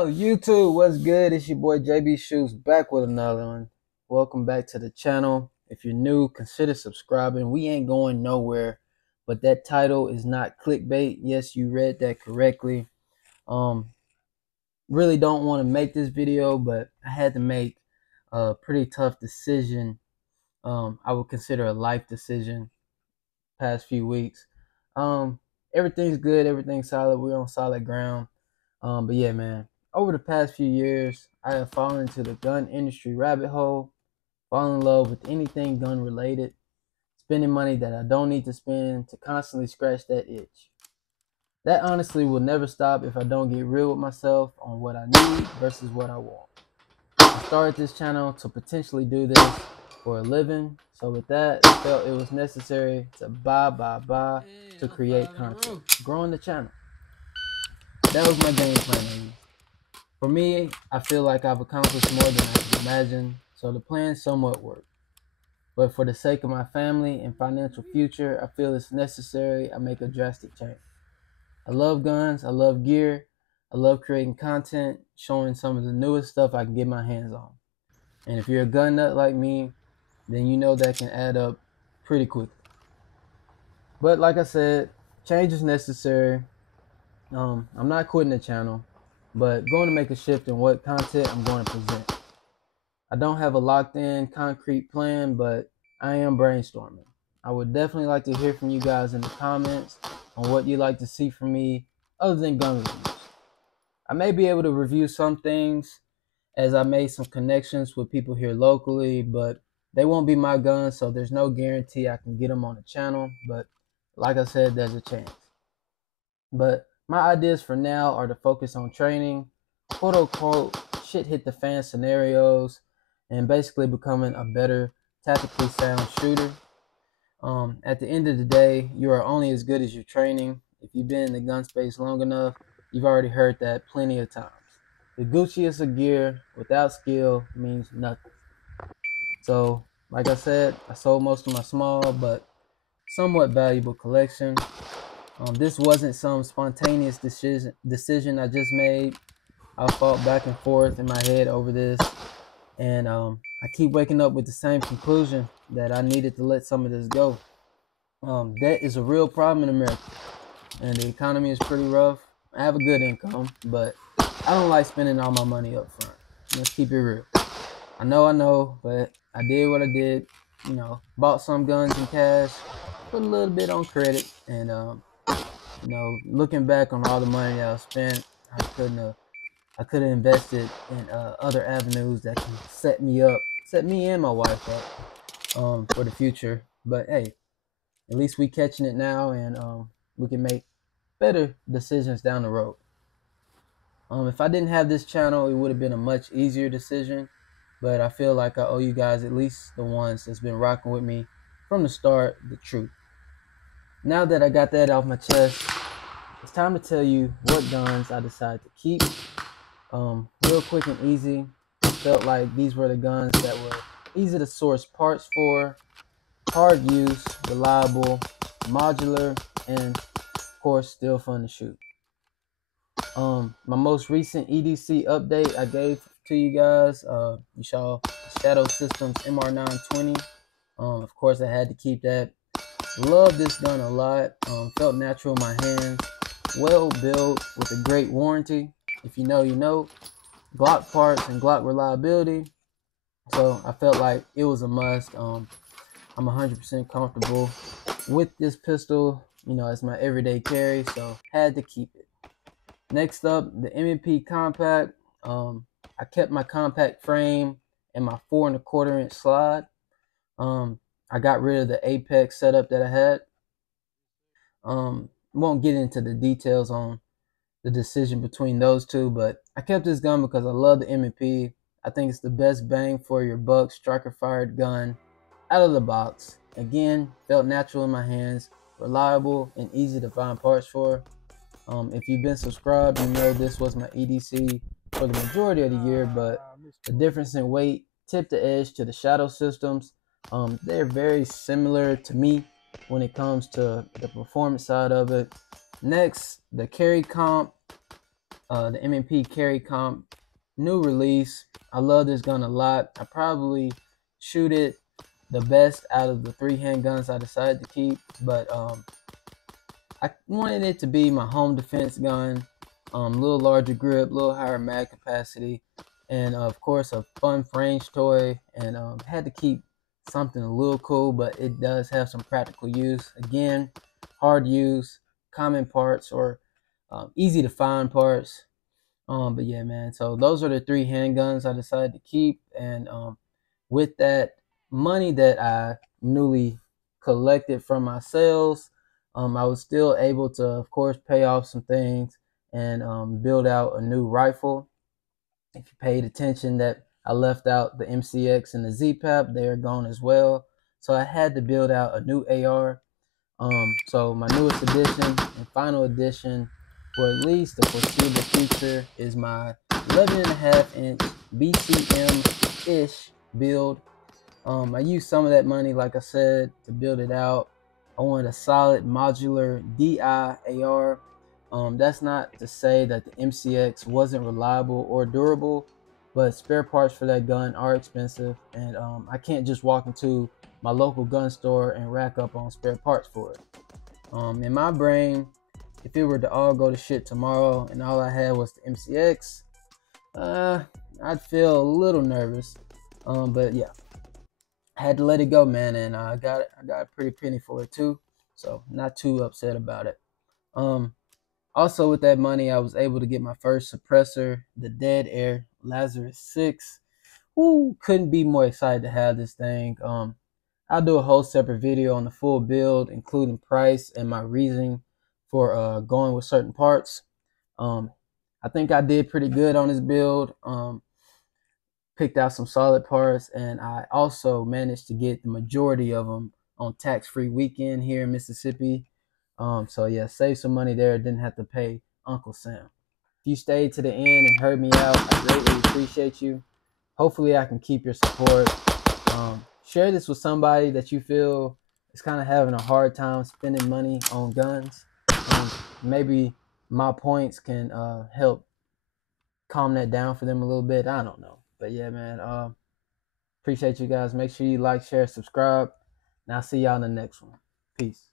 Yo, YouTube, what's good? It's your boy JB Shoes back with another one. Welcome back to the channel. If you're new, consider subscribing. We ain't going nowhere, but that title is not clickbait. Yes, you read that correctly. Really don't want to make this video, but I had to make a pretty tough decision. I would consider a life decision past few weeks. Everything's good, everything's solid. We're on solid ground. But yeah, man, over the past few years, I have fallen into the gun industry rabbit hole, fallen in love with anything gun related, spending money that I don't need to spend to constantly scratch that itch. That honestly will never stop if I don't get real with myself on what I need versus what I want. I started this channel to potentially do this for a living, so with that, I felt it was necessary to buy to create content, growing the channel. That was my game plan. For me, I feel like I've accomplished more than I could imagine, so the plan somewhat worked. But for the sake of my family and financial future, I feel it's necessary I make a drastic change. I love guns, I love gear, I love creating content, showing some of the newest stuff I can get my hands on. And if you're a gun nut like me, then you know that can add up pretty quickly. But like I said, change is necessary. I'm not quitting the channel, but going to make a shift in what content I'm going to present. I don't have a locked in concrete plan, but I am brainstorming. I would definitely like to hear from you guys in the comments on what you'd like to see from me other than gun reviews. I may be able to review some things as I made some connections with people here locally, but they won't be my guns, so there's no guarantee I can get them on the channel. But like I said, there's a chance. But my ideas for now are to focus on training, quote unquote, shit hit the fan scenarios, and basically becoming a better tactically sound shooter. At the end of the day, you are only as good as your training. If you've been in the gun space long enough, you've already heard that plenty of times. The Gucciest of gear without skill means nothing. So, like I said, I sold most of my small but somewhat valuable collection. This wasn't some spontaneous decision I just made. I fought back and forth in my head over this, and I keep waking up with the same conclusion that I needed to let some of this go. Debt is a real problem in America, and the economy is pretty rough. I have a good income, but I don't like spending all my money up front. Let's keep it real. I know, but I did what I did. Bought some guns in cash, put a little bit on credit, and looking back on all the money that I spent, I could have invested in other avenues that can set me and my wife up for the future. But hey, at least we catching it now, and we can make better decisions down the road. If I didn't have this channel, it would have been a much easier decision, but I feel like I owe you guys, at least the ones that's been rocking with me from the start, the truth. Now that I got that off my chest, it's time to tell you what guns I decided to keep. Real quick and easy. I felt like these were the guns that were easy to source parts for, hard use, reliable, modular, and of course still fun to shoot. My most recent EDC update I gave to you guys, you saw Shadow Systems MR920. Of course I had to keep that. Love this gun a lot. Felt natural in my hands. Well built with a great warranty. If you know, you know. Glock parts and Glock reliability. So I felt like it was a must. I'm 100% comfortable with this pistol, as my everyday carry, so had to keep it. Next up, the MMP Compact. I kept my compact frame and my 4 1/4 inch slide. I got rid of the Apex setup that I had. Won't get into the details on the decision between those two, but I kept this gun because I love the MMP. I think it's the best bang for your buck striker fired gun out of the box. Again, felt natural in my hands, reliable and easy to find parts for. If you've been subscribed, you know this was my EDC for the majority of the year, but the difference in weight tipped the edge to the Shadow Systems. They're very similar to me when it comes to the performance side of it. Next, the carry comp. the MMP Carry Comp, new release. I love this gun a lot. I probably shoot it the best out of the 3 handguns I decided to keep, but I wanted it to be my home defense gun, a little larger grip, a little higher mag capacity, and of course a fun range toy. And had to keep something a little cool, but it does have some practical use. Again, hard use, common parts, or easy to find parts. But yeah, man. So those are the 3 handguns I decided to keep, and with that money that I newly collected from my sales, I was still able to, of course, pay off some things and build out a new rifle. If you paid attention, that I left out the MCX and the ZPAP, they are gone as well. So I had to build out a new AR. So my newest edition and final edition for at least the foreseeable future is my 11.5-inch BCM-ish build. I used some of that money, like I said, to build it out. I wanted a solid modular DI AR. That's not to say that the MCX wasn't reliable or durable, but spare parts for that gun are expensive, and I can't just walk into my local gun store and rack up on spare parts for it. In my brain, if it were to all go to shit tomorrow and all I had was the MCX, I'd feel a little nervous. But yeah, I had to let it go, man, and I got a pretty penny for it too, so not too upset about it. Also with that money, I was able to get my first suppressor, the Dead Air Lazarus 6. Who couldn't be more excited to have this thing? I'll do a whole separate video on the full build, including price and my reasoning for going with certain parts. I think I did pretty good on this build. Picked out some solid parts, and I also managed to get the majority of them on tax-free weekend here in Mississippi. So yeah, save some money there. Didn't have to pay Uncle Sam. If you stayed to the end and heard me out, I greatly appreciate you. Hopefully I can keep your support. Share this with somebody that you feel is kind of having a hard time spending money on guns. Maybe my points can help calm that down for them a little bit. I don't know. But yeah, man, appreciate you guys. Make sure you like, share, subscribe, and I'll see y'all in the next one. Peace.